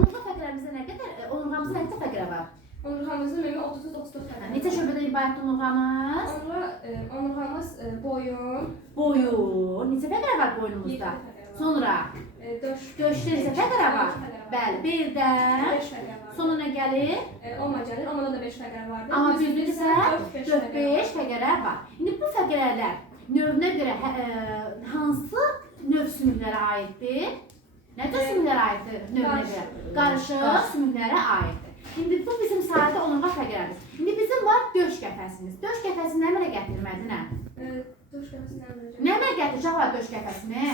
onurğa fəqrəmizdə nə qədər, onurğamızda nə qədər fəqrə var? Onurğamızın ümumi 33-34 fəqrə. Neçə şöbədə ibarətdir onurğamız? Onurğamız boyun. Boyun. Neçə fəqrə var boynumuzda? Sonra döşdə neçə fəqrə var? Bəli, beldən. Sonra nə gəlir? Oma gəlir, omada da 5 fəqrə vardır. Amma düzdür isə 4-5 fəqrə var. İndi bu fəqrələr növünə görə hansı növ sümüklərə aiddir? Nə tür sümüklərə aiddir növünə görə? Qarışıq sümüklərə aiddir. İndi bu bizim sadə onurğa fəqrəmiz. İndi bizim var döş qəfəsimiz. Döş qəfəsini nə mənə gətirmədi, nə? Döş qəfəsini nə mənə Nə mənə gətirəcək var döş qəfəsini?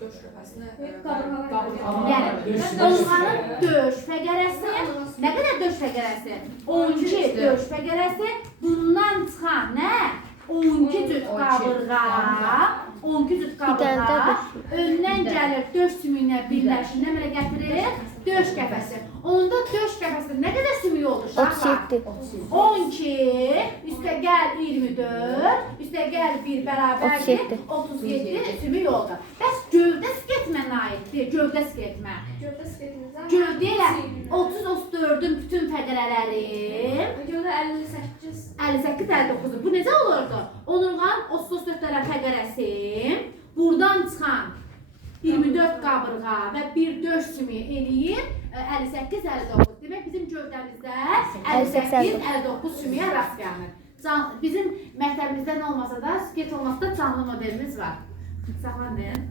Döş qəfəsini. Yəni, onurğanın döş fəqərəsi, nə qədər döş fəqərəsi? 12 döş fəqərəsi, bundan çıxan nə? 12 cüt qabırğa, 12 cüt qabırğa, öndən gəlir döş sümüyünə birləşir, nə mənə gətirir? Döş qəfəsi. Onda döş qəfəsində nə qədər sümük olur? 37. 12, üstə gəl 24, üstə gəl 1 bərabərdir, 37 sümük oldu. Bəs gövdə skeletmə nə aiddir? Gövdə skeletmə. Gövdə skeletimizdən Gövdə ilə 30-34-ün bütün fəqrələri Gövdə 58. 58-59. Bu necə olurdu? Onurğanın 30-34 fəqərəsi buradan çıxan 24 qabırğa və bir döş sümüyü eləyir 58-59. Demək bizim gövdəmizdə 58-59 sümüyə rast gəlinir. Bizim məktəbimizdə nə olmasa da, skelet olmasa da canlı modelimiz var. Saxlanın.